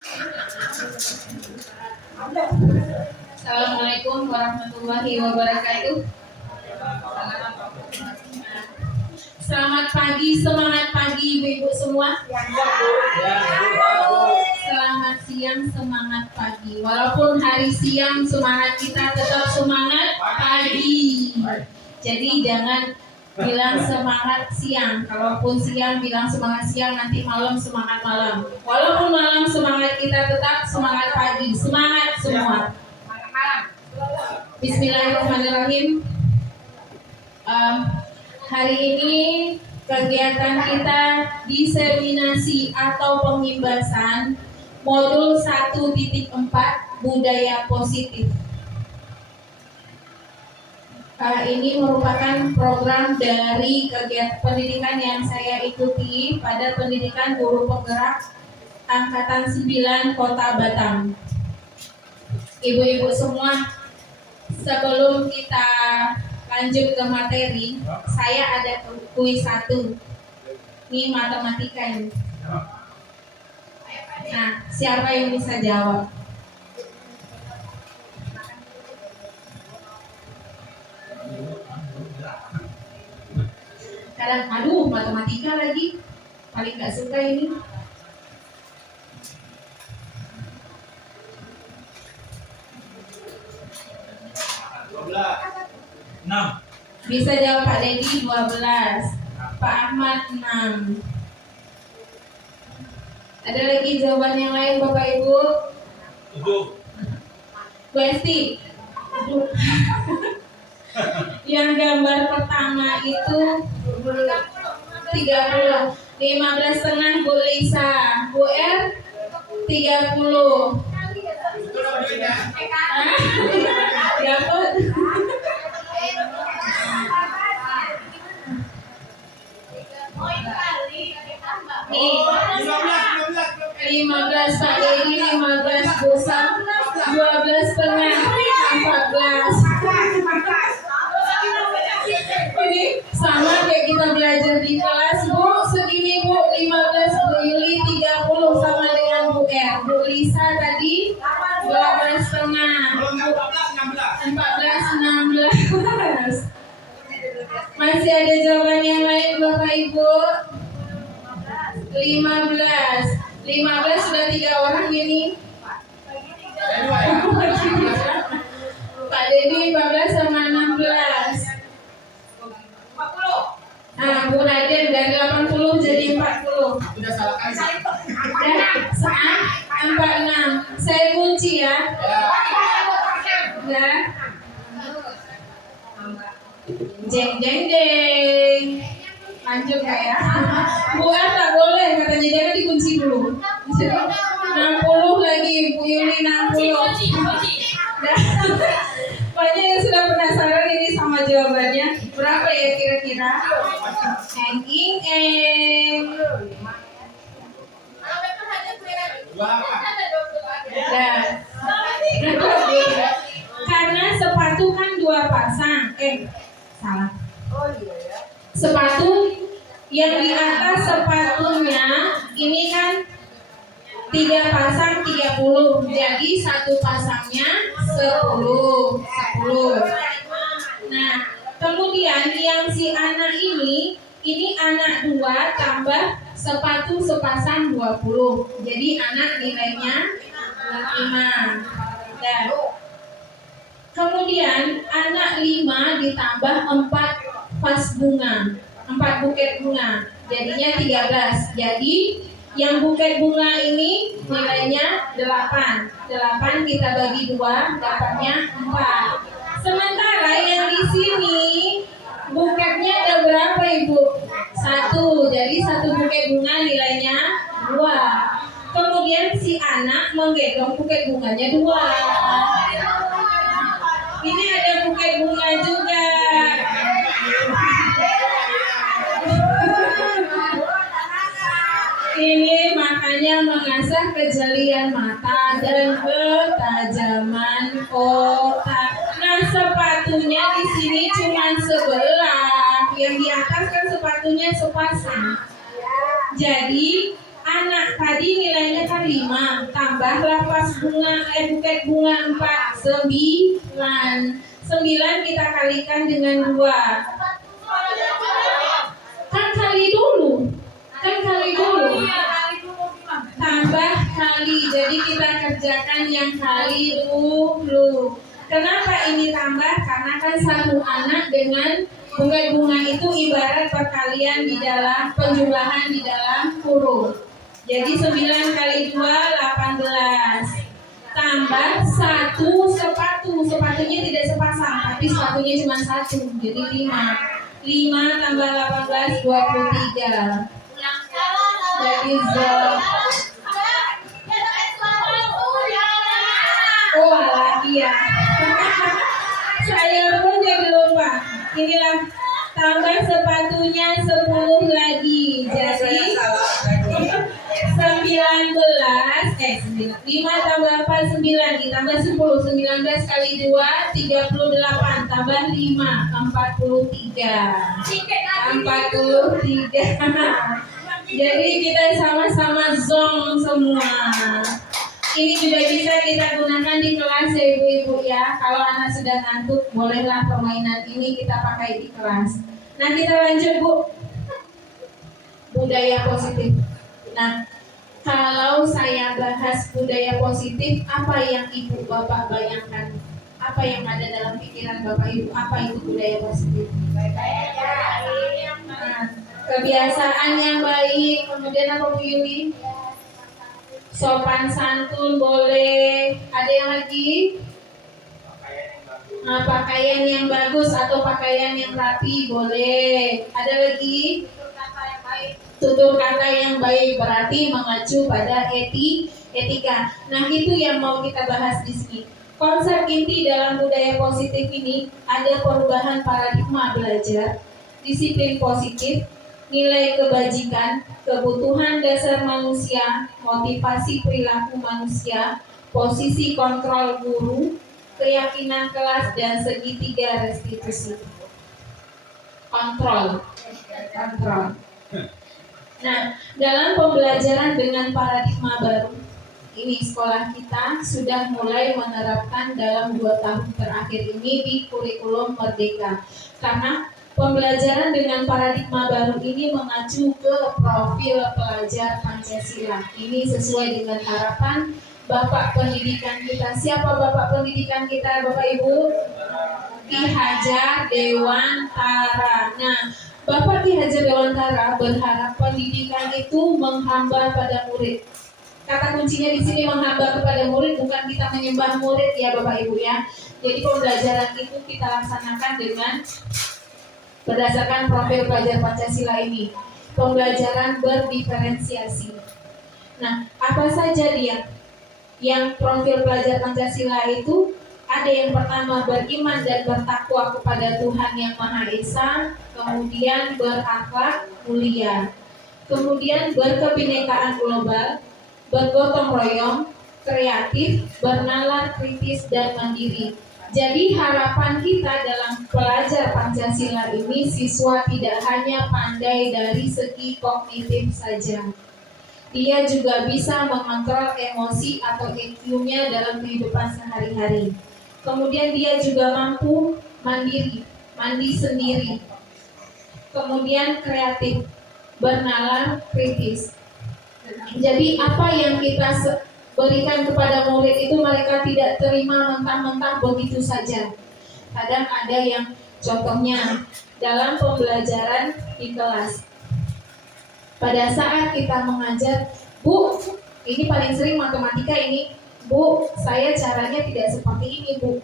Assalamualaikum warahmatullahi wabarakatuh. Selamat pagi, semangat pagi ibu-ibu semua. Selamat siang, semangat pagi. Walaupun hari siang semangat kita tetap semangat pagi. Jadi jangan bilang semangat siang. Kalaupun siang bilang semangat siang, nanti malam semangat malam. Walaupun malam semangat kita tetap semangat pagi. Semangat semua. Bismillahirrahmanirrahim. Hari ini kegiatan kita diseminasi atau pengimbasan modul 1.4 budaya positif. Ini merupakan program dari kegiatan pendidikan yang saya ikuti pada pendidikan guru penggerak Angkatan 9 Kota Batam. Ibu-ibu semua, sebelum kita lanjut ke materi, saya ada kuis satu. Ini matematika ini. Nah, siapa yang bisa jawab? Kadang, aduh, matematika lagi. Paling gak suka ini. Bisa jawab Pak Dedi 12, Pak Ahmad 6. Ada lagi jawaban yang lain Bapak Ibu? Bu Esti. Yang gambar pertama itu 30. 15 setengah Bu Lisa. Bu R 30. Dapat. Nih, 15 Pak Dedi, 15 Bu Sam, 12 setengah, 14. Ini sama kayak kita belajar di kelas. Bu, segini Bu, 15, Bu Yuli 30 sama dengan Bu R. Bu Lisa tadi 12 setengah, 14, 16. Masih ada jawaban yang lain Bapak Ibu? 15 sudah 3 orang ini. Pak Dedi 15 sama 16. Nah, Bu Raden dari 80 jadi 40. Sudah salah kan? Saat 46. Saya kunci ya. Ya. Jeng jeng jeng. Lanjut gak ya? Bu A tak boleh katanya, jangan dikunci dulu. 60 lagi, Bu Yuli 60. Banyak yang sudah penasaran ini sama jawabannya. Berapa ya kira-kira? Eng. Nah, karena sepatu kan 2 pasang. Salah. Sepatu yang di atas sepatunya ini kan 3 pasang 30. Jadi 1 pasangnya 10. Nah, kemudian yang si anak ini anak 2 tambah sepatu sepasang 20. Jadi anak nilainya 5. Dan kemudian anak 5 ditambah 4 vas bunga, 4 buket bunga, jadinya 13. Jadi yang buket bunga ini nilainya 8. 8 kita bagi 2, dapatnya 4. Sementara yang di sini buketnya ada berapa Ibu? 1. Jadi 1 buket bunga nilainya 2. Kemudian si anak menggendong buket bunganya 2. Ini ada buket bunga juga. Ini makanya mengasah kejelian mata dan ketajaman otak. Nah, sepatunya di sini cuma sebelah. Yang di atas kan sepatunya sepasang. Jadi anak tadi nilainya kan 5, tambahlah pas buket bunga 4, 9. 9 kita kalikan dengan 2. Kan kali dulu. Tambah kali, jadi kita kerjakan yang kali dulu. Kenapa ini tambah? Karena kan satu anak dengan bunga itu ibarat perkalian di dalam penjumlahan di dalam kurung. Jadi 9 kali 2 18. Tambah 1 sepatu. Sepatunya tidak sepasang, tapi sepatunya cuma 1. Jadi 5. 5 tambah 18 23. Jadi oh lagi ya. Saya pun jadi lupa. Inilah tambah sepatunya 10 lagi. Jadi 5 tambah 4 9 ditambah 10 19 kali 2 38 tambah 5 43. Jadi kita sama-sama zong semua. Ini juga bisa kita gunakan di kelas ya ibu-ibu ya. Kalau anak sudah ngantuk, bolehlah permainan ini kita pakai di kelas. Nah kita lanjut Bu. Budaya positif. Nah kalau saya bahas budaya positif, apa yang ibu bapak bayangkan? Apa yang ada dalam pikiran bapak ibu? Apa itu budaya positif? Nah, kebiasaan yang baik. Kemudian apa Bu Yuli? Sopan santun boleh. Ada yang lagi? Nah, pakaian yang bagus atau pakaian yang rapi boleh. Ada lagi? Tutur kata yang baik berarti mengacu pada etika. Nah, itu yang mau kita bahas di sini. Konsep inti dalam budaya positif ini ada perubahan paradigma belajar, disiplin positif, nilai kebajikan, kebutuhan dasar manusia, motivasi perilaku manusia, posisi kontrol guru, keyakinan kelas, dan segitiga restitusi. Kontrol. Nah, dalam pembelajaran dengan paradigma baru, ini sekolah kita sudah mulai menerapkan dalam 2 tahun terakhir ini di kurikulum Merdeka. Karena pembelajaran dengan paradigma baru ini mengacu ke profil pelajar Pancasila. Ini sesuai dengan harapan Bapak Pendidikan kita. Siapa Bapak Pendidikan kita, Bapak Ibu? Ki Hajar Dewantara. Nah, Bapak Ki Hajar Dewantara berharap pendidikan itu menghamba pada murid. Kata kuncinya di sini menghamba kepada murid, bukan kita menyembah murid ya Bapak Ibu ya. Jadi pembelajaran itu kita laksanakan dengan berdasarkan profil pelajar Pancasila ini. Pembelajaran berdiferensiasi. Nah, apa saja dia? Yang profil pelajar Pancasila itu ada yang pertama beriman dan bertakwa kepada Tuhan Yang Maha Esa, kemudian berakhlak mulia, kemudian berkebinekaan global, bergotong royong, kreatif, bernalar kritis dan mandiri. Jadi harapan kita dalam pelajar Pancasila ini siswa tidak hanya pandai dari segi kognitif saja. Dia juga bisa mengontrol emosi atau EQ-nya dalam kehidupan sehari-hari. Kemudian dia juga mampu mandi sendiri. Kemudian kreatif, bernalar kritis. Jadi apa yang kita berikan kepada murid itu mereka tidak terima mentah-mentah begitu saja. Kadang ada yang contohnya dalam pembelajaran di kelas. Pada saat kita mengajar, Bu, ini paling sering matematika ini. Bu, saya caranya tidak seperti ini, Bu.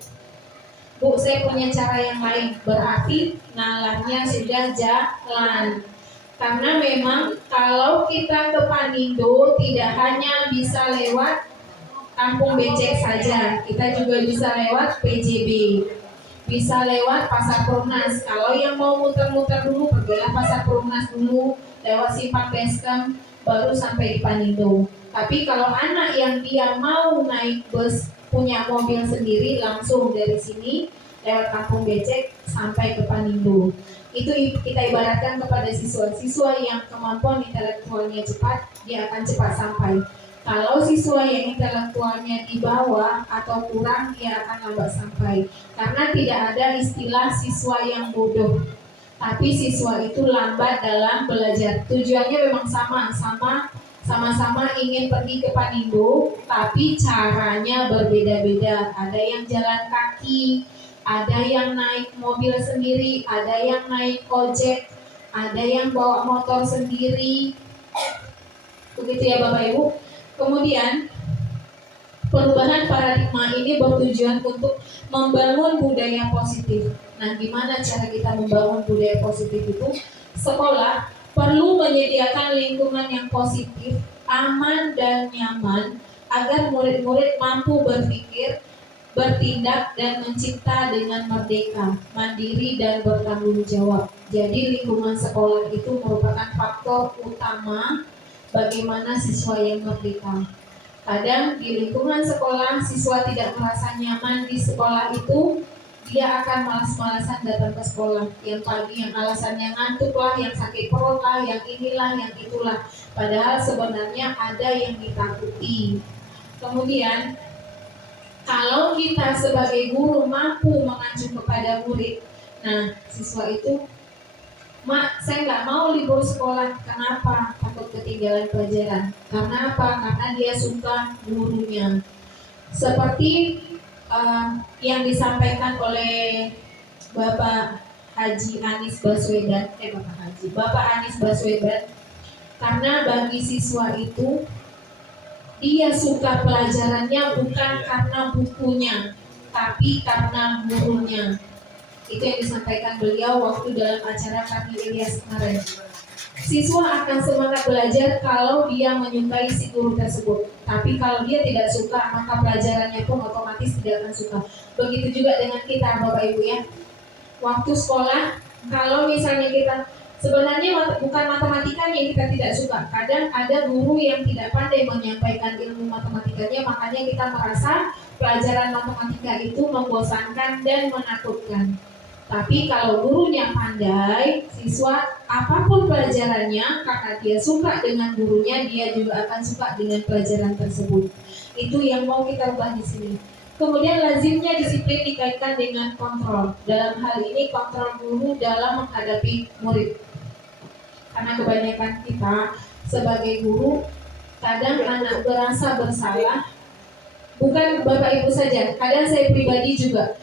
Bu, saya punya cara yang lain. Berarti nalarnya sudah jalan. Karena memang kalau kita ke Panindo tidak hanya bisa lewat Kampung Becek saja, kita juga bisa lewat PJB, bisa lewat Pasar Perumnas. Kalau yang mau muter-muter dulu, pergilah Pasar Perumnas dulu, lewat Simpang Basecamp, baru sampai di Panindo. Tapi kalau anak yang dia mau naik bus, punya mobil sendiri, langsung dari sini lewat kampung becek sampai ke Panindo. Itu kita ibaratkan kepada siswa yang kemampuan intelektualnya cepat, dia akan cepat sampai. Kalau siswa yang intelektualnya di bawah atau kurang, dia akan lambat sampai. Karena tidak ada istilah siswa yang bodoh, tapi siswa itu lambat dalam belajar. Tujuannya memang sama-sama ingin pergi ke Panindo, tapi caranya berbeda-beda. Ada yang jalan kaki, ada yang naik mobil sendiri, ada yang naik ojek, ada yang bawa motor sendiri. Begitu ya Bapak Ibu. Kemudian perubahan paradigma ini bertujuan untuk membangun budaya positif. Nah, gimana cara kita membangun budaya positif itu? Sekolah perlu menyediakan lingkungan yang positif, aman dan nyaman agar murid-murid mampu berpikir, bertindak dan mencipta dengan merdeka, mandiri dan bertanggung jawab. Jadi lingkungan sekolah itu merupakan faktor utama bagaimana siswa yang merdeka. Kadang di lingkungan sekolah siswa tidak merasa nyaman di sekolah itu, dia akan malas-malasan datang ke sekolah. Yang pagi yang alasannya ngantuk lah, yang sakit perut lah, yang inilah, yang itulah. Padahal sebenarnya ada yang ditakuti. Kemudian kalau kita sebagai guru mampu mengacu kepada murid, nah siswa itu, Mak, saya nggak mau libur sekolah. Kenapa? Takut ketinggalan pelajaran. Karena apa? Karena dia suka gurunya. Seperti yang disampaikan oleh Bapak Haji Anies Baswedan, Bapak Anies Baswedan, karena bagi siswa itu dia suka pelajarannya bukan karena bukunya, tapi karena gurunya. Itu yang disampaikan beliau waktu dalam acara Kami Ilyas kemarin. Siswa akan semangat belajar kalau dia menyukai si guru tersebut. Tapi kalau dia tidak suka, maka pelajarannya pun otomatis tidak akan suka. Begitu juga dengan kita Bapak Ibu ya. Waktu sekolah, kalau misalnya kita sebenarnya bukan matematikanya yang kita tidak suka. Kadang ada guru yang tidak pandai menyampaikan ilmu matematikanya, makanya kita merasa pelajaran matematika itu membosankan dan menakutkan. Tapi kalau gurunya pandai, siswa apapun pelajarannya, karena dia suka dengan gurunya, dia juga akan suka dengan pelajaran tersebut. Itu yang mau kita ubah di sini. Kemudian lazimnya disiplin dikaitkan dengan kontrol. Dalam hal ini kontrol guru dalam menghadapi murid. Karena kebanyakan kita sebagai guru, kadang anak berasa bersalah. Bukan Bapak Ibu saja, kadang saya pribadi juga.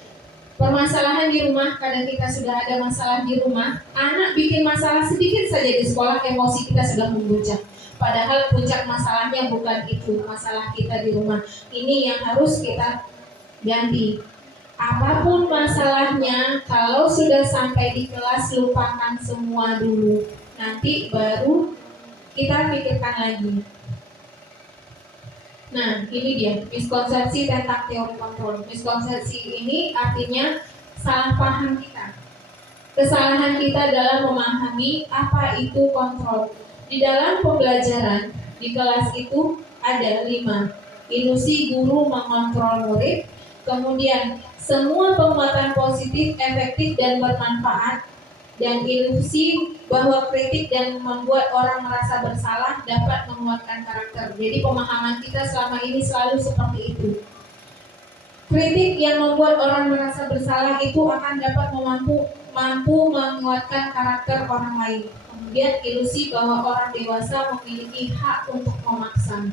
Permasalahan di rumah, kadang kita sudah ada masalah di rumah, anak bikin masalah sedikit saja di sekolah, emosi kita sudah memuncak. Padahal puncak masalahnya bukan itu, masalah kita di rumah. Ini yang harus kita ganti. Apapun masalahnya, kalau sudah sampai di kelas, lupakan semua dulu. Nanti baru kita pikirkan lagi. Nah, ini dia miskonsepsi tentang teori kontrol. Miskonsepsi ini artinya salah paham kita. Kesalahan kita dalam memahami apa itu kontrol. Di dalam pembelajaran di kelas itu ada 5. Ilusi guru mengontrol murid. Kemudian semua penguatan positif, efektif dan bermanfaat. Dan ilusi bahwa kritik dan membuat orang merasa bersalah dapat menguatkan karakter. Jadi pemahaman kita selama ini selalu seperti itu. Kritik yang membuat orang merasa bersalah itu akan dapat mampu menguatkan karakter orang lain. Kemudian ilusi bahwa orang dewasa memiliki hak untuk memaksa.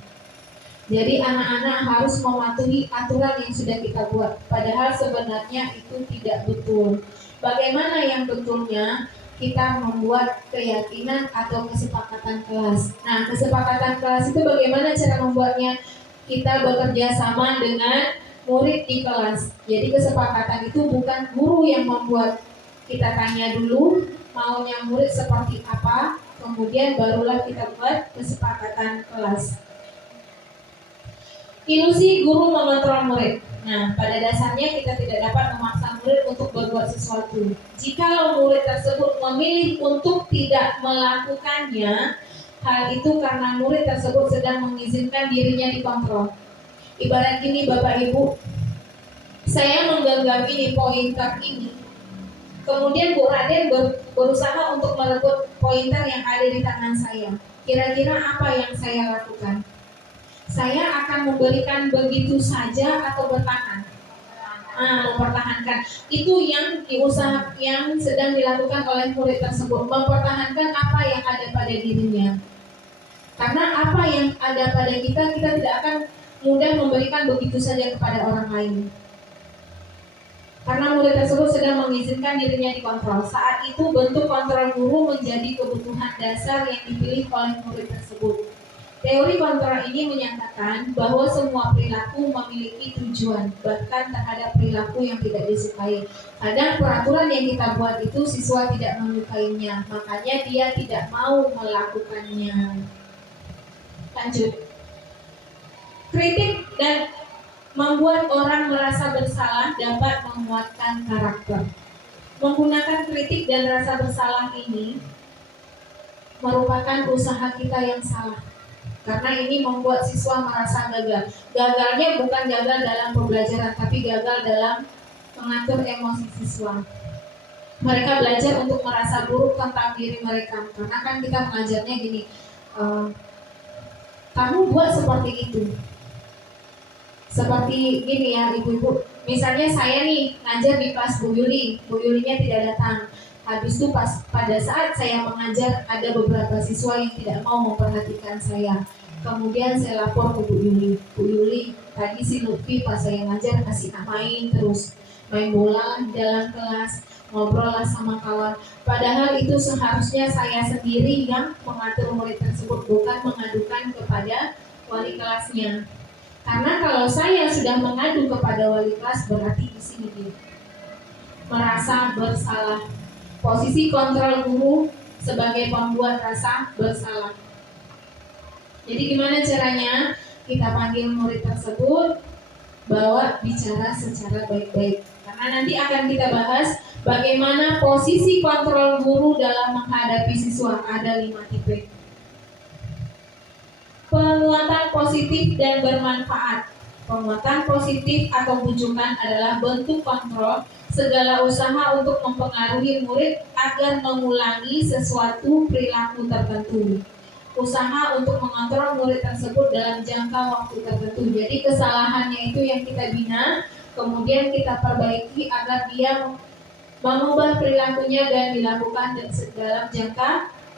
Jadi anak-anak harus mematuhi aturan yang sudah kita buat. Padahal sebenarnya itu tidak betul. Bagaimana yang betulnya? Kita membuat keyakinan atau kesepakatan kelas. Nah, kesepakatan kelas itu bagaimana cara membuatnya? Kita bekerja sama dengan murid di kelas. Jadi kesepakatan itu bukan guru yang membuat. Kita tanya dulu maunya murid seperti apa, kemudian barulah kita buat kesepakatan kelas. Ilusi guru mengontrol murid. Nah, pada dasarnya kita tidak dapat memaksa murid untuk berbuat sesuatu. Jika murid tersebut memilih untuk tidak melakukannya, hal itu karena murid tersebut sedang mengizinkan dirinya dikontrol. Ibarat gini Bapak Ibu, saya menggenggam ini, pointer ini. Kemudian Bu Raden berusaha untuk merebut pointer yang ada di tangan saya. Kira-kira apa yang saya lakukan? Saya akan memberikan begitu saja atau bertahan? Mempertahankan. Itu yang yang sedang dilakukan oleh murid tersebut, mempertahankan apa yang ada pada dirinya. Karena apa yang ada pada kita tidak akan mudah memberikan begitu saja kepada orang lain. Karena murid tersebut sedang mengizinkan dirinya dikontrol. Saat itu bentuk kontrol guru menjadi kebutuhan dasar yang dipilih oleh murid tersebut. Teori kontrol ini menyatakan bahwa semua perilaku memiliki tujuan, bahkan terhadap perilaku yang tidak disukai. Kadang peraturan yang kita buat itu siswa tidak menyukainya, makanya dia tidak mau melakukannya. Lanjut. Kritik dan membuat orang merasa bersalah dapat menguatkan karakter. Menggunakan kritik dan rasa bersalah ini merupakan usaha kita yang salah. Karena ini membuat siswa merasa gagal. Gagalnya bukan gagal dalam pembelajaran, tapi gagal dalam mengatur emosi siswa. Mereka belajar untuk merasa buruk tentang diri mereka. Karena kan kita mengajarnya gini, kamu buat seperti itu. Seperti gini ya ibu-ibu, misalnya saya nih ngajar di kelas Bu Yulinya tidak datang. Habis itu pada saat saya mengajar ada beberapa siswa yang tidak mau memperhatikan saya. Kemudian saya lapor ke Bu Yuli, tadi si Lutfi pas saya ngajar kasih main terus, main bola di dalam kelas, ngobrol lah sama kawan. Padahal itu seharusnya saya sendiri yang mengatur murid tersebut, bukan mengadukan kepada wali kelasnya. Karena kalau saya sudah mengadu kepada wali kelas, berarti di sini dia merasa bersalah. Posisi kontrol guru sebagai pembuat rasa bersalah. Jadi gimana caranya? Kita panggil murid tersebut, bawa bicara secara baik-baik. Karena nanti akan kita bahas bagaimana posisi kontrol guru dalam menghadapi siswa. Ada 5 tipe. Penguatan positif dan bermanfaat. Penguatan positif atau bujukan adalah bentuk kontrol segala usaha untuk mempengaruhi murid agar mengulangi sesuatu perilaku tertentu. Usaha untuk mengontrol murid tersebut dalam jangka waktu tertentu. Jadi kesalahannya itu yang kita bina, kemudian kita perbaiki agar dia mengubah perilakunya dan dilakukan dalam jangka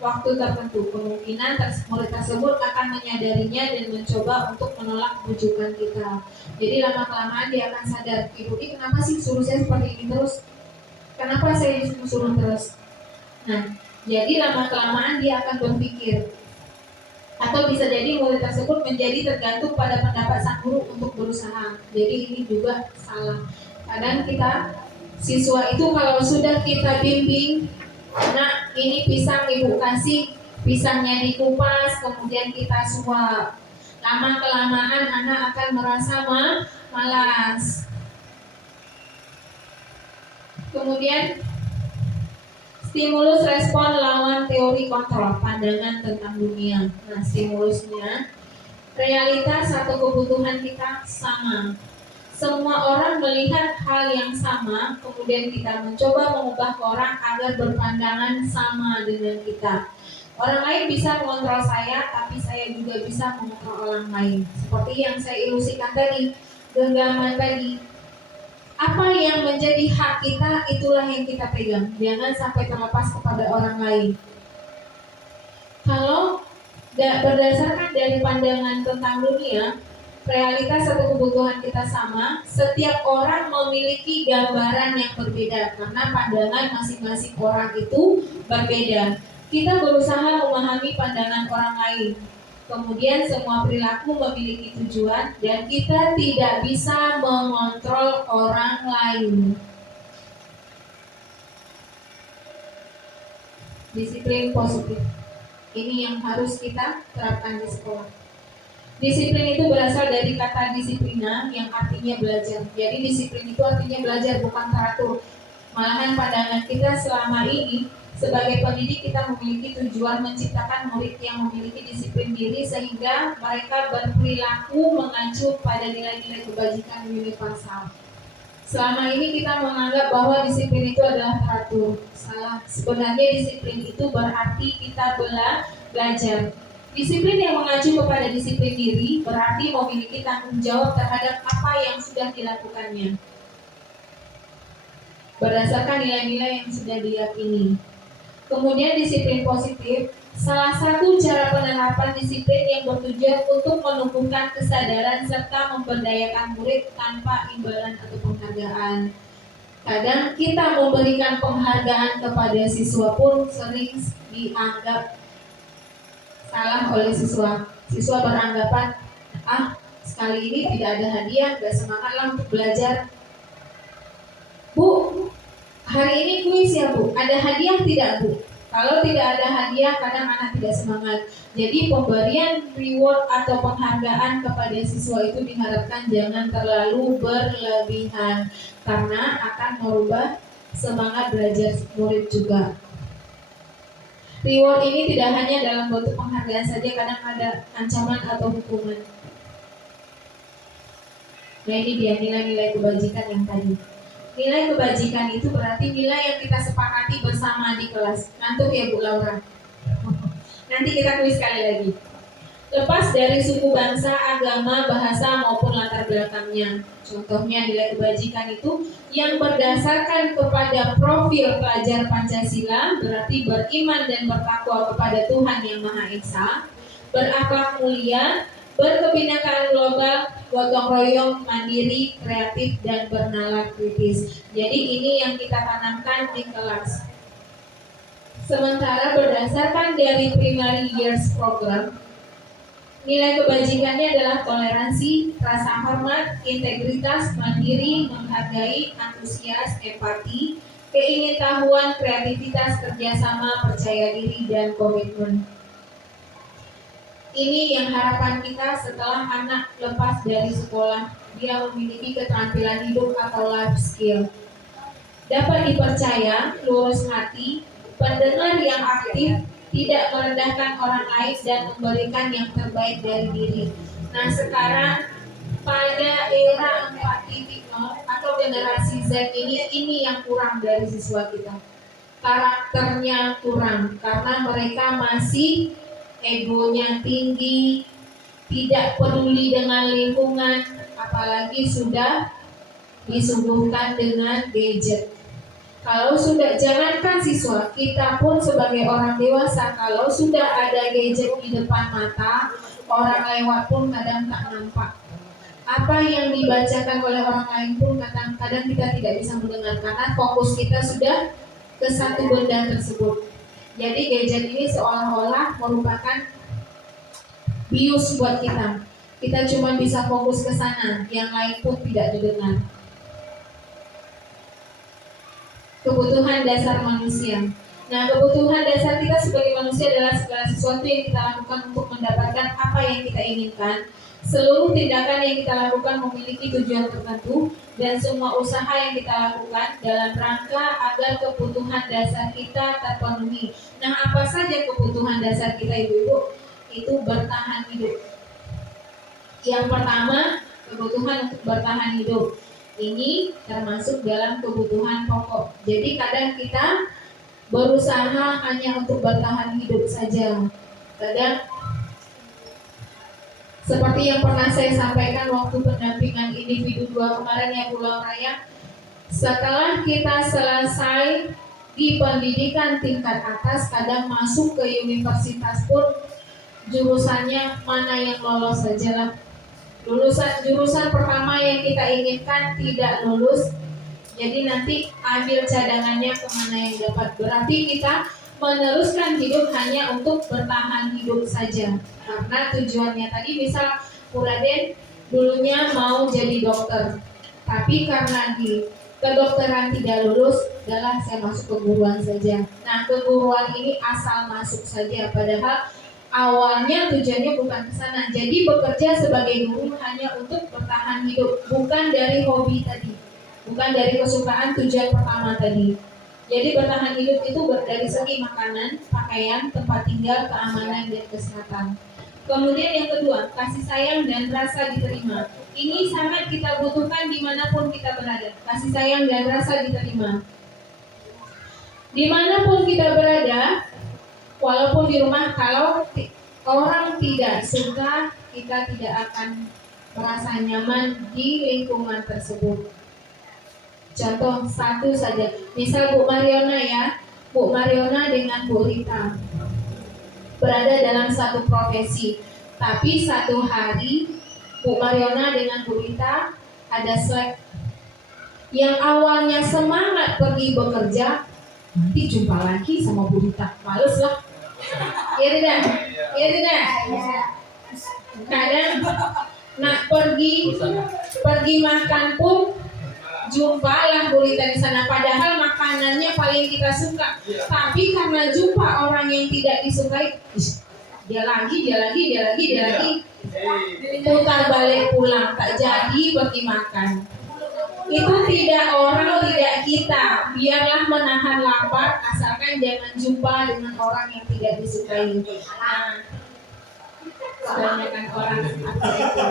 waktu tertentu. Kemungkinan murid tersebut akan menyadarinya dan mencoba untuk menolak bujukan kita. Jadi lama-kelamaan dia akan sadar, ibu ini kenapa sih suruh saya seperti ini terus? Kenapa saya disuruh terus? Nah, jadi lama-kelamaan dia akan berpikir. Atau bisa jadi murid tersebut menjadi tergantung pada pendapat sang guru untuk berusaha. Jadi ini juga salah. Kadang kita siswa itu kalau sudah kita bimbing, nah ini pisang ibu kasih, pisangnya dikupas, kemudian kita suap. Lama-kelamaan anak akan merasa malas. Kemudian stimulus respon lawan teori kontrol, pandangan tentang dunia. Nah, stimulusnya realitas atau kebutuhan kita sama. Semua orang melihat hal yang sama, kemudian kita mencoba mengubah orang agar berpandangan sama dengan kita. Orang lain bisa mengontrol saya, tapi saya juga bisa mengontrol orang lain. Seperti yang saya ilusikan tadi, genggaman tadi. Apa yang menjadi hak kita, itulah yang kita pegang. Jangan sampai terlepas kepada orang lain. Kalau berdasarkan dari pandangan tentang dunia, realitas atau kebutuhan kita sama, setiap orang memiliki gambaran yang berbeda karena pandangan masing-masing orang itu berbeda. Kita berusaha memahami pandangan orang lain. Kemudian semua perilaku memiliki tujuan dan kita tidak bisa mengontrol orang lain. Disiplin positif. Ini yang harus kita terapkan di sekolah. Disiplin itu berasal dari kata disiplina yang artinya belajar. Jadi disiplin itu artinya belajar, bukan teratur. Malahan pandangan kita selama ini sebagai pendidik kita memiliki tujuan menciptakan murid yang memiliki disiplin diri sehingga mereka berperilaku mengacu pada nilai-nilai kebajikan universal. Selama ini kita menganggap bahwa disiplin itu adalah teratur. Salah. Sebenarnya disiplin itu berarti kita belajar. Disiplin yang mengacu kepada disiplin diri berarti memiliki tanggung jawab terhadap apa yang sudah dilakukannya berdasarkan nilai-nilai yang sudah diyakini. Kemudian disiplin positif, salah satu cara penerapan disiplin yang bertujuan untuk menumbuhkan kesadaran serta memberdayakan murid tanpa imbalan atau penghargaan. Kadang kita memberikan penghargaan kepada siswa pun sering dianggap salah oleh siswa. Siswa beranggapan, sekali ini tidak ada hadiah, gak semangatlah untuk belajar. Bu, hari ini kuis ya Bu, ada hadiah tidak Bu? Kalau tidak ada hadiah, kadang anak tidak semangat. Jadi pemberian reward atau penghargaan kepada siswa itu diharapkan jangan terlalu berlebihan, karena akan merubah semangat belajar murid juga. Reward ini tidak hanya dalam bentuk penghargaan saja, kadang ada ancaman atau hukuman. Nah, ini dia nilai-nilai kebajikan yang tadi. Nilai kebajikan itu berarti nilai yang kita sepakati bersama di kelas. Ngantuk ya Bu Laura? Nanti kita kuis sekali lagi. Lepas dari suku, bangsa, agama, bahasa maupun latar belakangnya. Contohnya nilai kebajikan itu yang berdasarkan kepada profil pelajar Pancasila, berarti beriman dan bertakwa kepada Tuhan Yang Maha Esa, berakhlak mulia, berkebinekaan global, gotong royong, mandiri, kreatif, dan bernalar kritis. Jadi ini yang kita tanamkan di kelas. Sementara berdasarkan dari Primary Years Program, nilai kebajikannya adalah toleransi, rasa hormat, integritas, mandiri, menghargai, antusias, empati, keingintahuan, kreativitas, kerjasama, percaya diri, dan komitmen. Ini yang harapan kita setelah anak lepas dari sekolah, dia memiliki keterampilan hidup atau life skill. Dapat dipercaya, lurus hati, pendengar yang aktif, tidak merendahkan orang lain dan memberikan yang terbaik dari diri. Nah, sekarang pada era 4.0 atau generasi Z ini yang kurang dari siswa kita. Karakternya kurang karena mereka masih egonya tinggi, tidak peduli dengan lingkungan, apalagi sudah disuguhkan dengan gadget. Kalau sudah, jangankan siswa, kita pun sebagai orang dewasa, kalau sudah ada gadget di depan mata, orang lewat pun kadang tak nampak. Apa yang dibacakan oleh orang lain pun kadang-kadang kita tidak bisa mendengar, karena fokus kita sudah ke satu benda tersebut. Jadi gadget ini seolah-olah merupakan bius buat kita. Kita cuma bisa fokus ke sana, yang lain pun tidak didengar. Kebutuhan dasar manusia. Nah, kebutuhan dasar kita sebagai manusia adalah segala sesuatu yang kita lakukan untuk mendapatkan apa yang kita inginkan. Seluruh tindakan yang kita lakukan memiliki tujuan tertentu, dan semua usaha yang kita lakukan dalam rangka agar kebutuhan dasar kita terpenuhi. Nah, apa saja kebutuhan dasar kita, Ibu-ibu? Itu bertahan hidup. Yang pertama, kebutuhan untuk bertahan hidup. Ini termasuk dalam kebutuhan pokok. Jadi kadang kita berusaha hanya untuk bertahan hidup saja. Kadang seperti yang pernah saya sampaikan waktu pendampingan individu 2 kemarin ya Bu Laura ya. Setelah kita selesai di pendidikan tingkat atas, kadang masuk ke universitas pun jurusannya mana yang lolos sajalah. Jurusan pertama yang kita inginkan tidak lulus, jadi nanti ambil cadangannya kemana yang dapat. Berarti kita meneruskan hidup hanya untuk bertahan hidup saja, karena tujuannya tadi misal Raden dulunya mau jadi dokter, tapi karena di kedokteran tidak lulus, adalah saya masuk keguruan saja. Nah, keguruan ini asal masuk saja, padahal awalnya tujuannya bukan ke sana. Jadi bekerja sebagai guru hanya untuk bertahan hidup, bukan dari hobi tadi, bukan dari kesukaan tujuan pertama tadi. Jadi bertahan hidup itu dari segi makanan, pakaian, tempat tinggal, keamanan, dan kesehatan. Kemudian yang kedua, kasih sayang dan rasa diterima. Ini sangat kita butuhkan dimanapun kita berada. Kasih sayang dan rasa diterima. Dimanapun kita berada, walaupun di rumah, kalau orang tidak suka, kita tidak akan merasa nyaman di lingkungan tersebut. Contoh satu saja, misal Bu Mariona ya, Bu Mariona dengan Bu Rita berada dalam satu profesi, tapi satu hari Bu Mariona dengan Bu Rita ada slack. Yang awalnya semangat pergi bekerja, nanti jumpa lagi sama Bu Rita, males lah. Iya tidak? Iya tidak? Kadang nak pergi makan pun jumpalah Bu Rita di sana, padahal makanannya paling kita suka, tapi karena jumpa orang yang tidak disukai, dia lagi, putar balik pulang, tak jadi pergi makan. Itu tidak orang, tidak kita. Biarlah menahan lapar, asalkan jangan jumpa dengan orang yang tidak disukai. Kebanyakan orang seperti itu.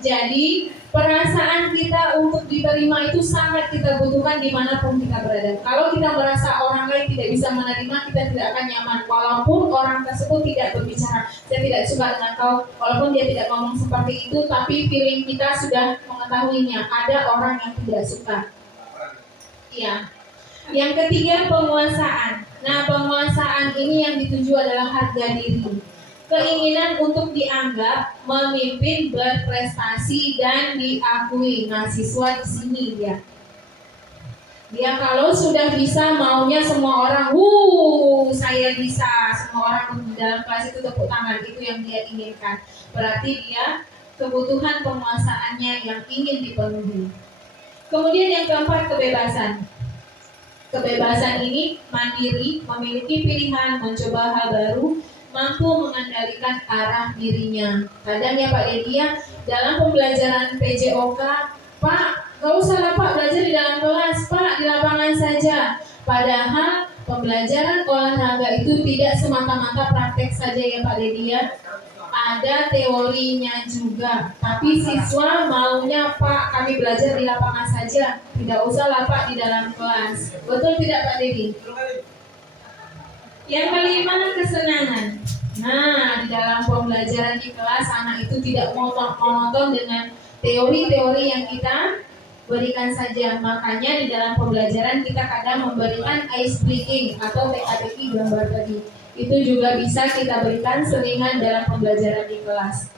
Jadi perasaan kita untuk diterima itu sangat kita butuhkan dimanapun kita berada. Kalau kita merasa orang lain tidak bisa menerima, kita tidak akan nyaman. Walaupun orang tersebut tidak berbicara, saya tidak suka dengan kau, walaupun dia tidak ngomong seperti itu, tapi feeling kita sudah mengetahuinya. Ada orang yang tidak suka. Ya. Yang ketiga, penguasaan. Nah, penguasaan ini yang dituju adalah harga diri. Keinginan untuk dianggap, memimpin, berprestasi dan diakui. Mahasiswa di sini dia kalau sudah bisa maunya semua orang, saya bisa, semua orang di dalam kelas itu tepuk tangan, itu yang dia inginkan. Berarti dia kebutuhan penguasaannya yang ingin dipenuhi. Kemudian yang keempat, kebebasan. Kebebasan ini mandiri, memiliki pilihan, mencoba hal baru, mampu mengendalikan arah dirinya. Kadang ya Pak Dedi ya, dalam pembelajaran PJOK, Pak, gak usah lah Pak belajar di dalam kelas, Pak di lapangan saja. Padahal pembelajaran olahraga itu tidak semata-mata praktek saja ya Pak Dedi ya. Ada teorinya juga, tapi siswa maunya Pak kami belajar di lapangan saja, tidak usah lah Pak di dalam kelas. Betul tidak Pak Dedi? Yang kelima, kesenangan. Nah, di dalam pembelajaran di kelas, anak itu tidak monoton dengan teori-teori yang kita berikan saja. Makanya di dalam pembelajaran kita kadang memberikan ice breaking atau teka-teki gambar tadi. Itu juga bisa kita berikan seringan dalam pembelajaran di kelas.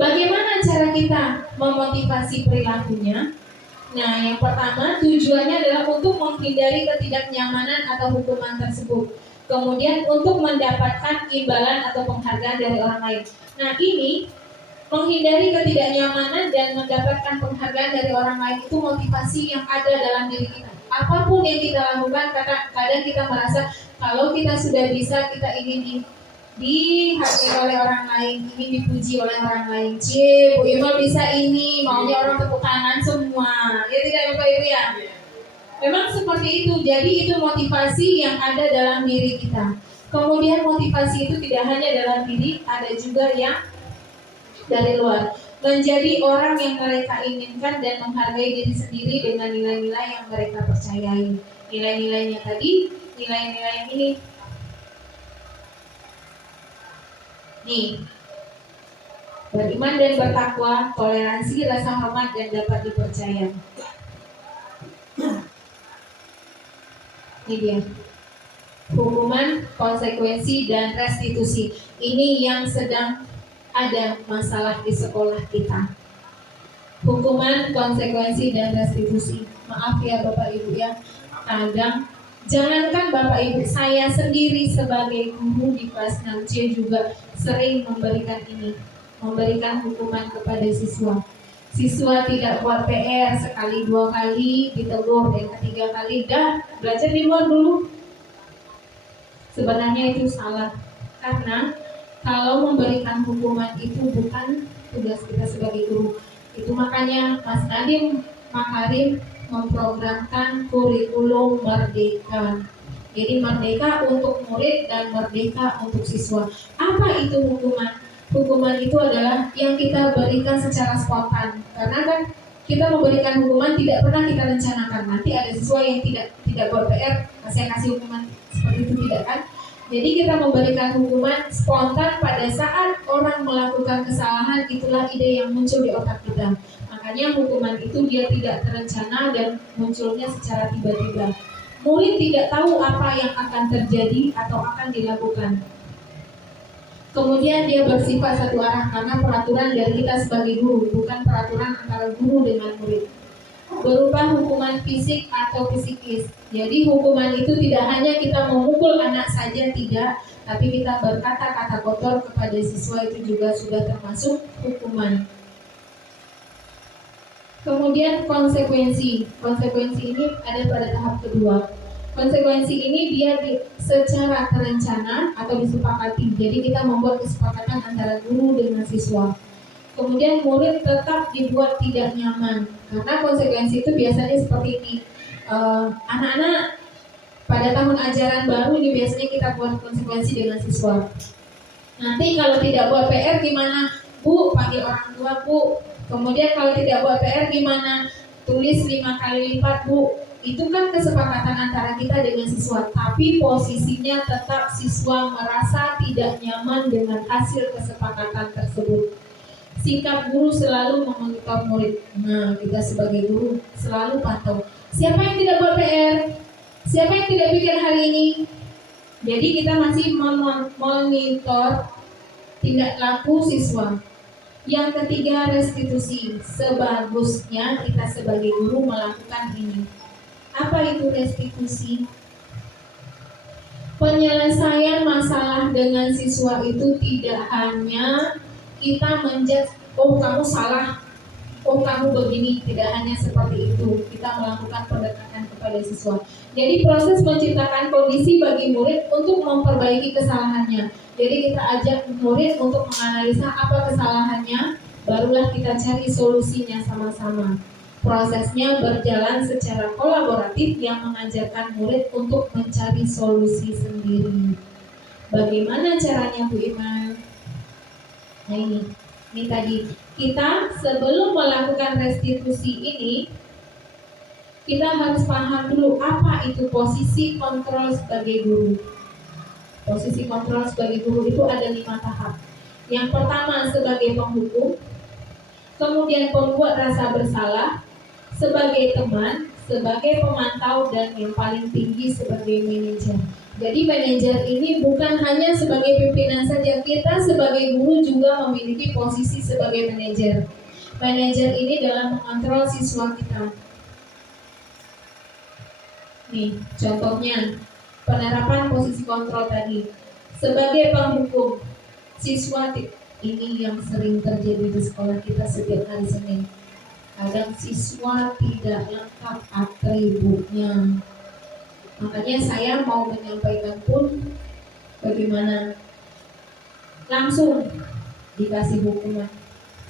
Bagaimana cara kita memotivasi perilakunya? Nah, yang pertama tujuannya adalah untuk menghindari ketidaknyamanan atau hukuman tersebut. Kemudian untuk mendapatkan imbalan atau penghargaan dari orang lain. Nah, ini menghindari ketidaknyamanan dan mendapatkan penghargaan dari orang lain itu motivasi yang ada dalam diri kita. Apapun yang kita lakukan, kadang kita merasa kalau kita sudah bisa, kita ingin dihargai oleh orang lain, ingin dipuji oleh orang lain. Bu Ima bisa ini, maunya orang tepuk tangan semua. Ya tidak Bapak Ibu ya? Memang seperti itu. Jadi itu motivasi yang ada dalam diri kita. Kemudian motivasi itu tidak hanya dalam diri, ada juga yang dari luar. Menjadi orang yang mereka inginkan dan menghargai diri sendiri dengan nilai-nilai yang mereka percayai. Nilai-nilainya tadi, nilai-nilai yang ini. Nih, beriman dan bertakwa, toleransi, rasa hormat dan dapat dipercaya. Ini dia. Hukuman, konsekuensi dan restitusi. Ini yang sedang ada masalah di sekolah kita. Hukuman, konsekuensi dan restitusi. Maaf ya Bapak Ibu ya. Kadang jangankan Bapak Ibu, saya sendiri sebagai guru di kelas 6C juga sering memberikan hukuman kepada siswa. Siswa tidak buat PR sekali dua kali ditegur, dan ketiga kali dah belajar di luar dulu. Sebenarnya itu salah, karena kalau memberikan hukuman itu bukan tugas kita sebagai guru. Itu makanya Mas Nadiem Makarim memprogramkan kurikulum merdeka. Jadi merdeka untuk murid dan merdeka untuk siswa. Apa itu hukuman? Hukuman itu adalah yang kita berikan secara spontan. Karena kan kita memberikan hukuman tidak pernah kita rencanakan. Nanti ada siswa yang tidak buat PR, saya kasih hukuman seperti itu, tidak kan? Jadi kita memberikan hukuman spontan pada saat orang melakukan kesalahan, itulah ide yang muncul di otak kita. Makanya hukuman itu dia tidak terencana dan munculnya secara tiba-tiba. Murid tidak tahu apa yang akan terjadi atau akan dilakukan. Kemudian dia bersifat satu arah karena peraturan dari kita sebagai guru, bukan peraturan antara guru dengan murid. Berupa hukuman fisik atau psikis. Jadi hukuman itu tidak hanya kita memukul anak saja, tidak, tapi kita berkata-kata kotor kepada siswa itu juga sudah termasuk hukuman. Kemudian konsekuensi. Konsekuensi ini ada pada tahap kedua. Konsekuensi ini dia secara terencana atau disepakati. Jadi kita membuat kesepakatan antara guru dengan siswa. Kemudian murid tetap dibuat tidak nyaman. Karena konsekuensi itu biasanya seperti ini. Anak-anak pada tahun ajaran baru ini biasanya kita buat konsekuensi dengan siswa. Nanti kalau tidak buat PR gimana? Bu, panggil orang tua, Bu. Kemudian kalau tidak buat PR gimana? Tulis 5 kali lipat, Bu. Itu kan kesepakatan antara kita dengan siswa. Tapi posisinya tetap siswa merasa tidak nyaman dengan hasil kesepakatan tersebut. Sikap guru selalu memonitor murid. Nah, kita sebagai guru selalu pantau. Siapa yang tidak buat PR? Siapa yang tidak bikin hari ini? Jadi kita masih memonitor tindak laku siswa. Yang ketiga, restitusi. Sebagusnya kita sebagai guru melakukan ini. Apa itu restitusi? Penyelesaian masalah dengan siswa itu tidak hanya kita menjudge, oh kamu salah, oh kamu begini. Tidak hanya seperti itu. Kita melakukan pendekatan kepada siswa. Jadi proses menciptakan kondisi bagi murid untuk memperbaiki kesalahannya. Jadi kita ajak murid untuk menganalisa apa kesalahannya, barulah kita cari solusinya sama-sama. Prosesnya berjalan secara kolaboratif yang mengajarkan murid untuk mencari solusi sendiri. Bagaimana caranya, Bu Iman? Nah ini tadi kita sebelum melakukan restitusi ini, kita harus paham dulu apa itu posisi kontrol sebagai guru. Posisi kontrol sebagai guru itu ada 5 tahap. Yang pertama sebagai penghukum, kemudian pembuat rasa bersalah, sebagai teman, sebagai pemantau, dan yang paling tinggi sebagai manajer. Jadi manajer ini bukan hanya sebagai pimpinan saja, kita sebagai guru juga memiliki posisi sebagai manajer. Manajer ini dalam mengontrol siswa kita. Nih, contohnya penerapan posisi kontrol tadi. Sebagai penghukum, siswa ini yang sering terjadi di sekolah kita setiap hari Senin. Kadang siswa tidak lengkap atributnya. Makanya saya mau menyampaikan pun bagaimana langsung dikasih hukuman.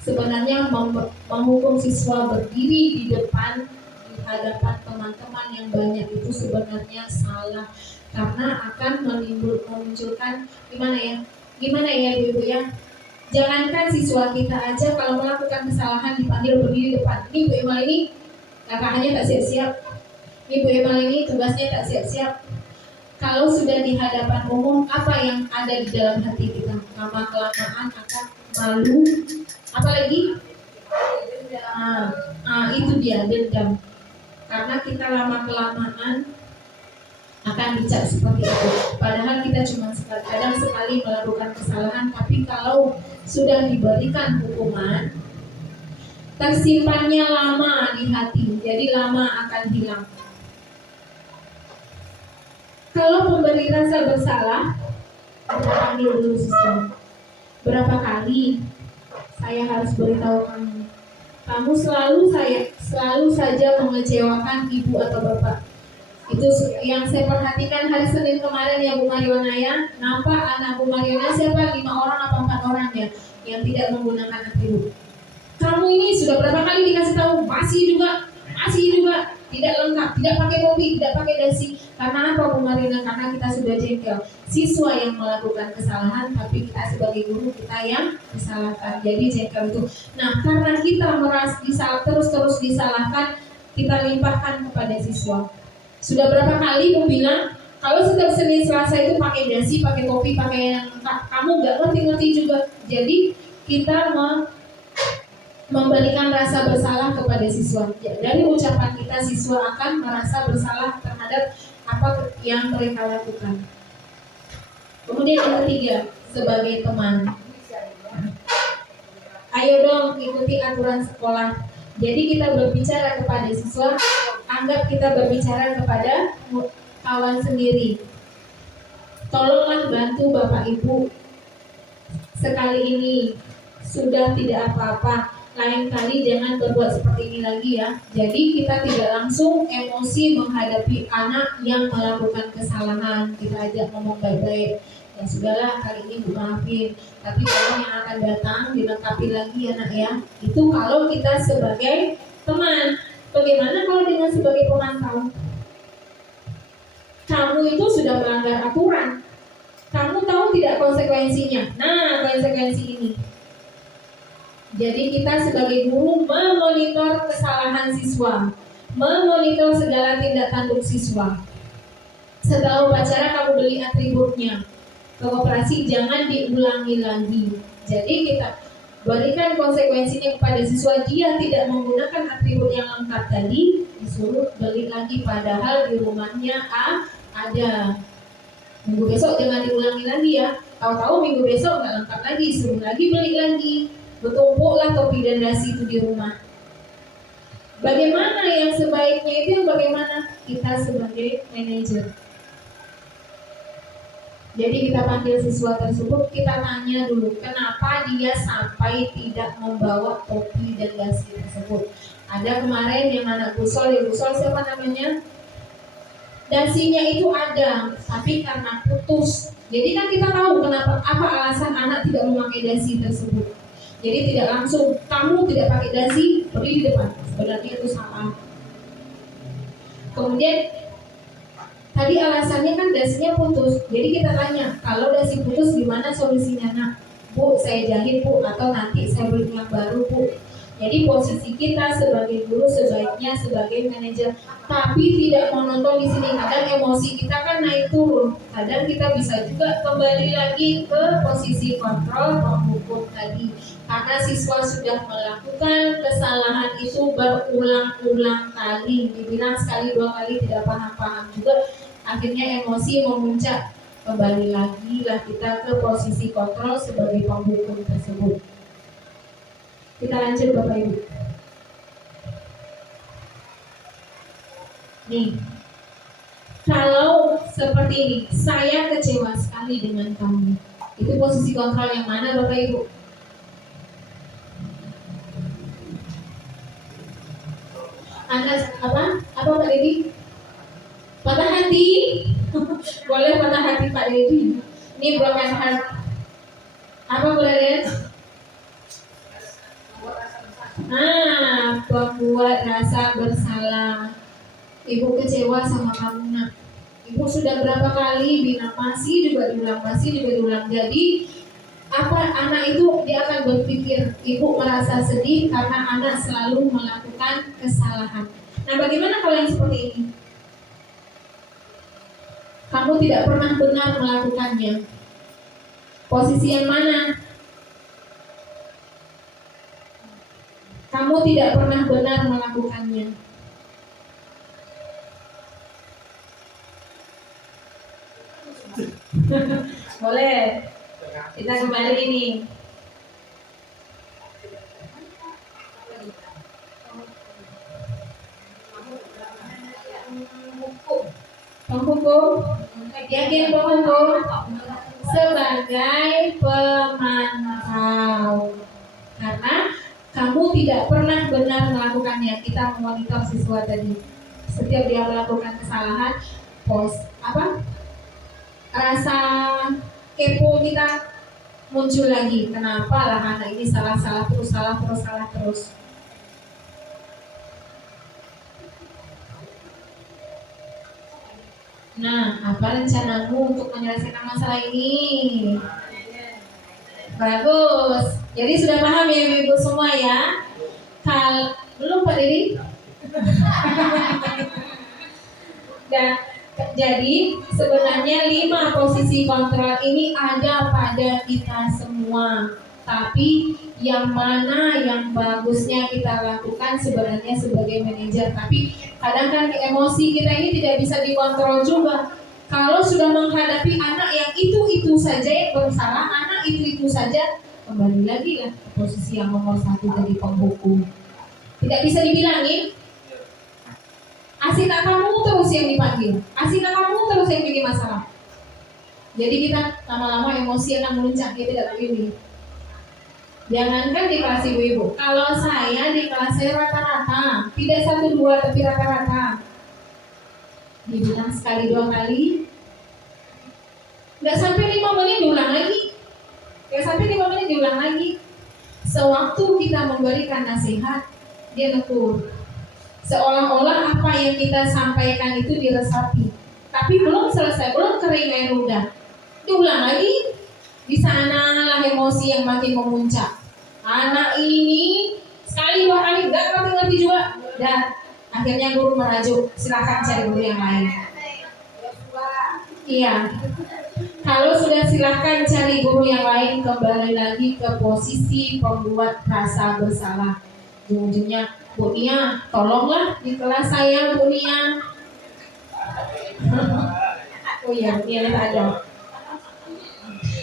Sebenarnya menghukum siswa berdiri di depan di hadapan teman-teman yang banyak itu sebenarnya salah, karena akan memunculkan gimana ya ibu ya, jangankan siswa kita aja kalau melakukan kesalahan dipanggil berdiri depan. Ini Bu Imal ini kakaknya tak siap-siap, ini Bu Imal ini tugasnya tak siap-siap. Kalau sudah di hadapan umum, apa yang ada di dalam hati kita? Lama kelamaan akan malu, apalagi itu dia dendam. Karena kita lama kelamaan akan dicap seperti itu. Padahal kita cuma kadang sekali melakukan kesalahan, tapi kalau sudah diberikan hukuman, tersimpannya lama di hati, jadi lama akan hilang. Kalau pemberi rasa bersalah, kita panggil dulu sistem. Berapa kali saya harus beritahu kamu selalu saja mengecewakan ibu atau bapak. Itu yang saya perhatikan hari Senin kemarin ya Bu Mariona ya. Nampak anak Bu Mariona siapa? 5 orang atau 4 orang ya yang tidak menggunakan atribut. Kamu ini sudah berapa kali dikasih tahu masih juga tidak lengkap, tidak pakai topi, tidak pakai dasi. Karena apa Bu Marina? Karena kita sudah jengkel. Siswa yang melakukan kesalahan, tapi kita sebagai guru kita yang disalahkan. Jadi jengkel itu. Nah, karena kita merasa terus disalahkan, kita limpahkan kepada siswa. Sudah berapa kali Bu bilang, kalau setiap Senin Selasa itu pakai dasi, pakai topi, pakai yang lengkap, kamu nggak ngerti juga. Jadi kita memberikan rasa bersalah kepada siswa. Ya, dari ucapan kita, siswa akan merasa bersalah terhadap apa yang mereka lakukan. Kemudian yang ketiga, sebagai teman. Ayo dong ikuti aturan sekolah. Jadi kita berbicara kepada siswa, anggap kita berbicara kepada kawan sendiri. Tolonglah bantu Bapak Ibu. Sekali ini sudah tidak apa-apa. Lain kali jangan berbuat seperti ini lagi ya. Jadi kita tidak langsung emosi menghadapi anak yang melakukan kesalahan. Kita ajak ngomong baik-baik. Ya sudahlah, kali ini Bu maafin. Tapi kalau yang akan datang dilengkapi lagi ya nak ya. Itu kalau kita sebagai teman. Bagaimana kalau dengan sebagai pemantau? Kamu itu sudah melanggar aturan. Kamu tahu tidak konsekuensinya? Nah, konsekuensi ini. Jadi kita sebagai guru memonitor kesalahan siswa, memonitor segala tindak tanduk siswa. Setelah upacara kamu beli atributnya. Ke koperasi jangan diulangi lagi. Jadi kita berikan konsekuensinya kepada siswa. Dia tidak menggunakan atribut yang lengkap tadi, disuruh beli lagi, padahal di rumahnya ada. Minggu besok jangan diulangi lagi ya. Tahu-tahu minggu besok nggak lengkap lagi, suruh lagi beli lagi. Bertumpuklah topi dan dasi itu di rumah. Bagaimana yang sebaiknya itu yang bagaimana? Kita sebagai manajer. Jadi kita panggil siswa tersebut, kita tanya dulu kenapa dia sampai tidak membawa topi dan dasi tersebut. Ada kemarin yang anak Busol siapa namanya? Dasinya itu ada, tapi karena putus. Jadi kan kita tahu kenapa, apa alasan anak tidak memakai dasi tersebut. Jadi tidak langsung kamu tidak pakai dasi, beri di depan. Sebenarnya itu salah. Kemudian tadi alasannya kan dasinya putus. Jadi kita tanya, kalau dasi putus gimana solusinya nak? Bu, saya jahit Bu, atau nanti saya beli yang baru Bu. Jadi posisi kita sebagai guru sebaiknya sebagai manajer, tapi tidak menonton di sini. Kadang emosi kita kan naik turun. Kadang kita bisa juga kembali lagi ke posisi kontrol penghukum tadi. Karena siswa sudah melakukan kesalahan itu berulang-ulang kali. Dibilang sekali dua kali tidak paham-paham juga. Akhirnya emosi memuncak. Kembali lagi lah kita ke posisi kontrol sebagai penghukum tersebut. Kita lanjut Bapak Ibu. Nih, kalau seperti ini, saya kecewa sekali dengan kamu. Itu posisi kontrol yang mana Bapak Ibu? Anak apa Pak Dedi? Patah hati? Boleh patah hati Pak Dedi. Ini broken heart. Apa boleh lihat? Membuat rasa bersalah. Ibu kecewa sama kamu nak. Ibu sudah berapa kali bilang masih juga diulang. Jadi apa anak itu dia akan berpikir ibu merasa sedih karena anak selalu melakukan kesalahan. Nah, bagaimana kalau yang seperti ini? Kamu tidak pernah benar melakukannya. Posisi yang mana? Kamu tidak pernah benar melakukannya. Boleh. Kita kembali ini. Penghukum. Yakin penghukum sebagai pemantau. Karena kamu tidak pernah benar melakukannya. Kita memonitor siswa tadi. Setiap dia melakukan kesalahan, rasa kepo kita muncul lagi. Kenapa lah anak ini salah terus. Nah, apa rencanamu untuk menyelesaikan masalah ini? Bagus. Jadi sudah paham ya Ibu semua ya? Belum Pak Diri? Dan jadi sebenarnya 5 posisi kontrol ini ada pada kita semua. Tapi yang mana yang bagusnya kita lakukan sebenarnya sebagai manajer. Tapi kadang kan emosi kita ini tidak bisa dikontrol juga. Kalau sudah menghadapi anak yang itu saja yang bersalah, anak itu saja, kembali lagi lah ke posisi yang nomor 1 jadi penghukum. Tidak bisa dibilangin asik kamu terus yang dipanggil, asik kamu terus yang bikin masalah. Jadi kita lama-lama emosi akan meluncak, dia tidak begini. Jangankan di kelas ibu-ibu, kalau saya di kelas saya rata-rata, tidak 1-2 tapi rata-rata. Dibilang sekali 2 kali, nggak sampai 5 menit diulang lagi, nggak sampai 5 menit diulang lagi. Sewaktu kita memberikan nasihat, dia negur. Seolah-olah apa yang kita sampaikan itu diresapi, tapi belum selesai, belum kering air ludah, diulang lagi. Di sanalah emosi yang makin memuncak. Anak ini sekali 2 kali gak ngerti juga, dan akhirnya guru merajuk, silakan cari guru yang lain. Iya, kalau sudah silakan cari guru yang lain, kembali lagi ke posisi pembuat rasa bersalah. Ujung-ujungnya, Bu Nia, tolonglah di kelas saya, Bu Nia. Oh iya, Bu Nia ada.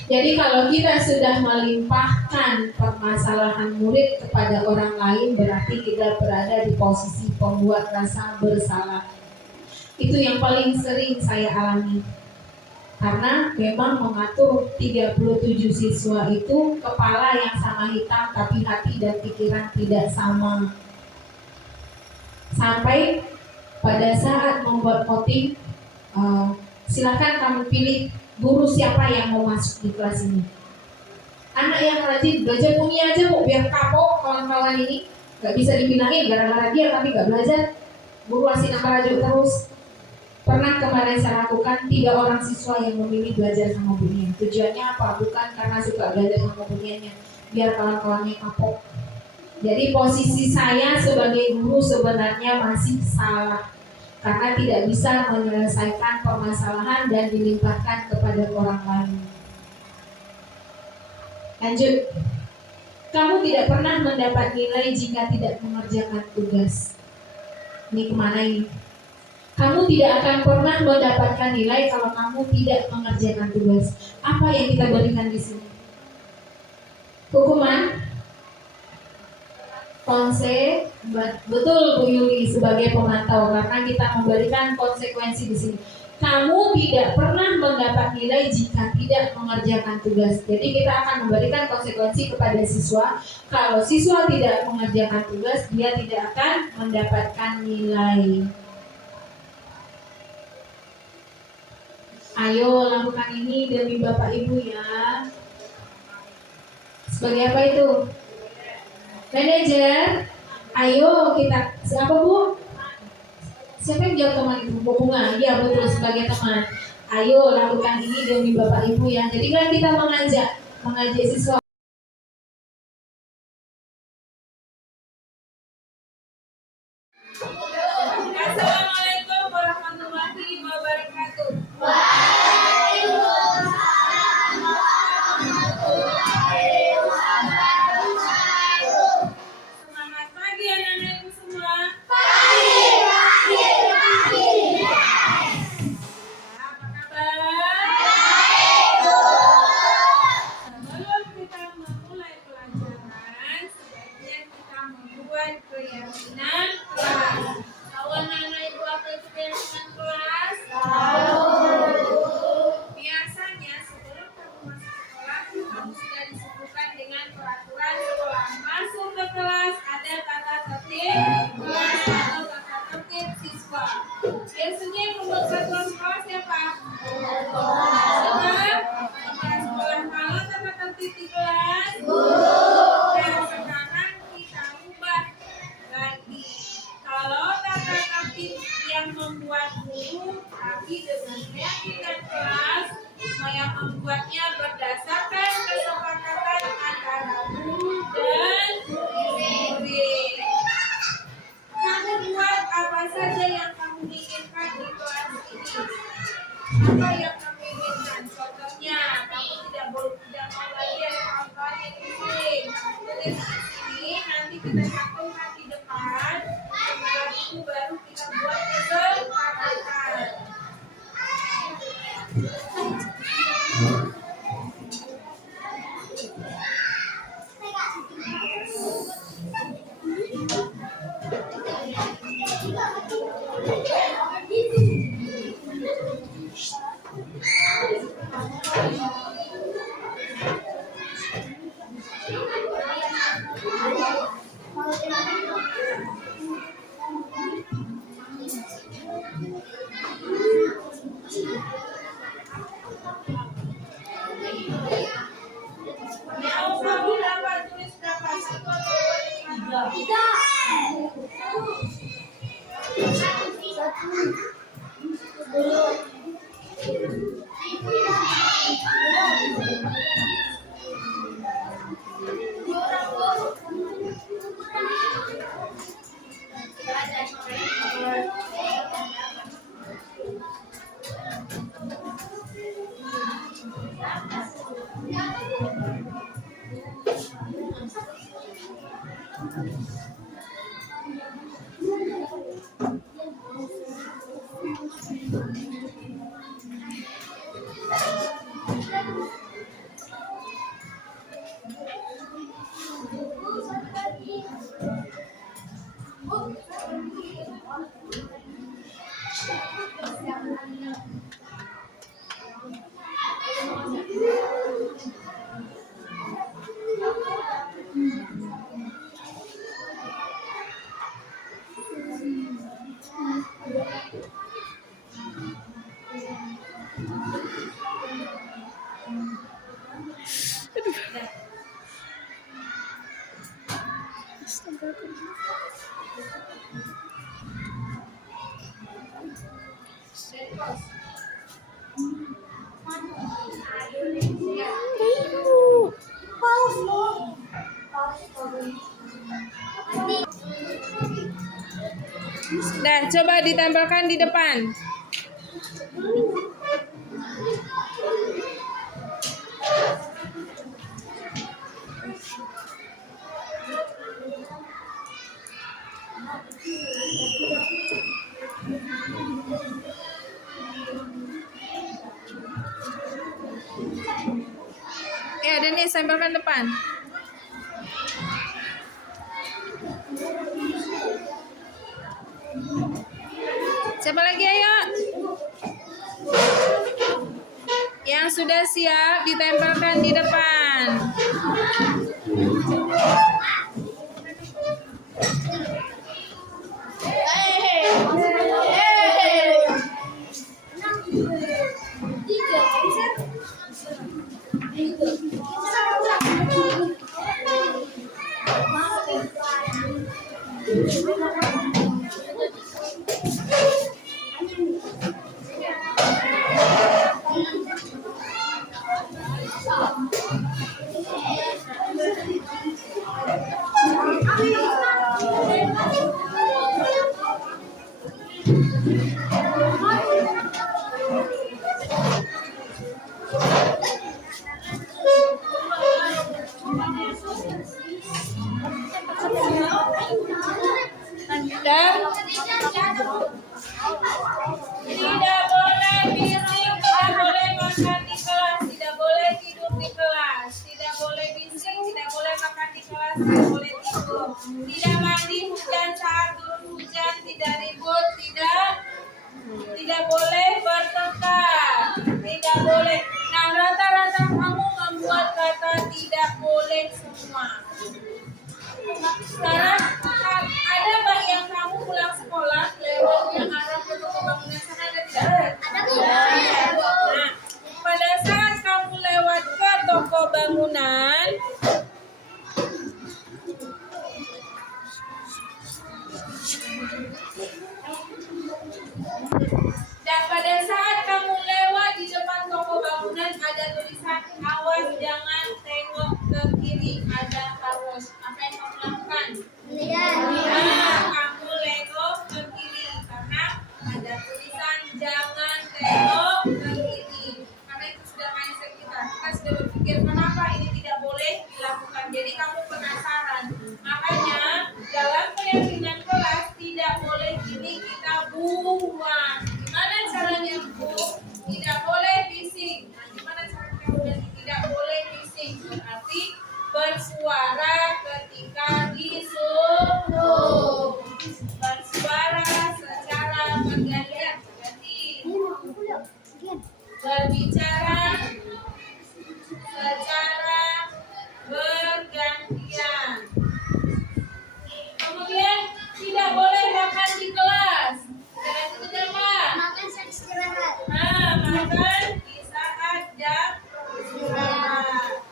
Jadi kalau kita sudah melimpahkan permasalahan murid kepada orang lain, berarti kita berada di posisi pembuat rasa bersalah. Itu yang paling sering saya alami. Karena memang mengatur 37 siswa itu kepala yang sama hitam, tapi hati dan pikiran tidak sama. Sampai pada saat membuat voting, silakan kamu pilih guru siapa yang mau masuk di kelas ini. Anak yang rajin belajar bunyi aja Bu, biar kapok kawan-kawan ini. Gak bisa dibilangin gara-gara dia tapi gak belajar. Guru asing nama rajuk terus. Pernah kemarin saya lakukan 3 orang siswa yang memilih belajar sama bunyian. Tujuannya apa? Bukan karena suka belajar sama bunyiannya, biar kawan-kawannya kapok. Jadi posisi saya sebagai guru sebenarnya masih salah, karena tidak bisa menyelesaikan permasalahan dan dilimpahkan kepada orang lain. Lanjut. Kamu tidak pernah mendapat nilai jika tidak mengerjakan tugas. Ini kemana ini? Kamu tidak akan pernah mendapatkan nilai kalau kamu tidak mengerjakan tugas. Apa yang kita berikan di sini? Hukuman? Betul Bu Yuli sebagai pemantau, karena kita memberikan konsekuensi di sini. Kamu tidak pernah mendapat nilai jika tidak mengerjakan tugas. Jadi kita akan memberikan konsekuensi kepada siswa. Kalau siswa tidak mengerjakan tugas, dia tidak akan mendapatkan nilai. Ayo lakukan ini demi Bapak Ibu ya. Sebagai apa itu? Manajer. Ayo kita, siapa Bu? Siapa yang jawab teman itu? Bu Bunga. Iya betul, sebagai teman. Ayo lakukan ini demi Bapak Ibu ya. Jadi kan kita mengajak siswa. Assalamualaikum warahmatullahi wabarakatuh. Semangat pagi anak-anakku semua. Apa kabar? Sebelum kita memulai pelajaran, sebaiknya kita membuat keyakinan kelas. Tahu anak-anak ibu apa itu keyakinan kelas? Biasanya sebelum kamu masuk sekolah, kamu sudah disebutkan dengan peraturan sekolah. Masuk ke kelas ada tata tertib kelas atau tata tertib siswa. Biasanya yang membuat peraturan sekolah siapa? Kepala sekolah. Kalau tata tertib di kelas, dan sekarang kita ubah lagi. Kalau tata tertib yang membuat guru, tapi dengan yang membuatnya berdasarkan kesepakatan antara guru dan murid. Kamu buat apa saja yang kamu inginkan di kelas ini. Apa yang kamu inginkan? Contohnya, kamu tidak mau lagi ada kampanye yang penting. Tulis di sini, nanti kita cantumkan di depan. Setelah itu baru kita buat kesepakatan. Mau kamu dapat tulis berapa? Satu atau tiga? Nah, coba ditempelkan di depan. Ada nih, tempelkan depan. Siapa lagi, ayo? Yang sudah siap ditempelkan di depan. Tidak boleh bising, tidak boleh makan di kelas, tidak boleh tidur di kelas, tidak boleh bising, tidak boleh makan di kelas, tidak boleh tidur, tidak mandi hujan saat turun hujan, tidak ribut, tidak boleh bertengkar, tidak boleh. Nah, rata-rata kamu membuat kata tidak boleh semua. Sekarang ada nggak yang kamu pulang sekolah lewat yang arah ke toko bangunan sana, ada tidak? Ada. Nah, pada saat kamu lewat ke toko bangunan, dan pada saat kamu lewat di depan toko bangunan, Berbicara secara bergantian. Kemudian tidak boleh makan di kelas. Jangan itu apa? Makan saat istirahat. Makan di saat jam istirahat.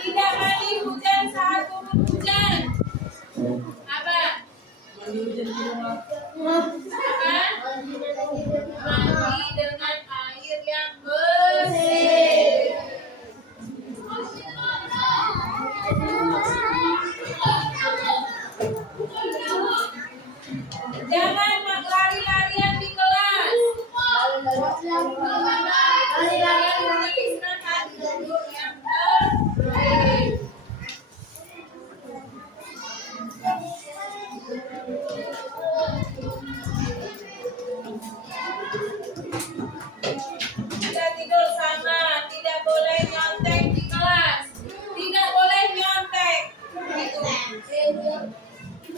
Tidak mandi hujan saat turun hujan. Apa? Mandi dengan air yang bersih. Jangan lari-larian di kelas. Lari-larian istirahat duduk yang terbaik. Tidak tidur sama, tidak boleh nyontek di kelas. Tidak boleh nyontek.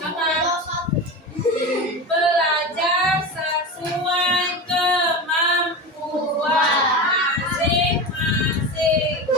Apa? Belajar sesuai kemampuan masing-masing.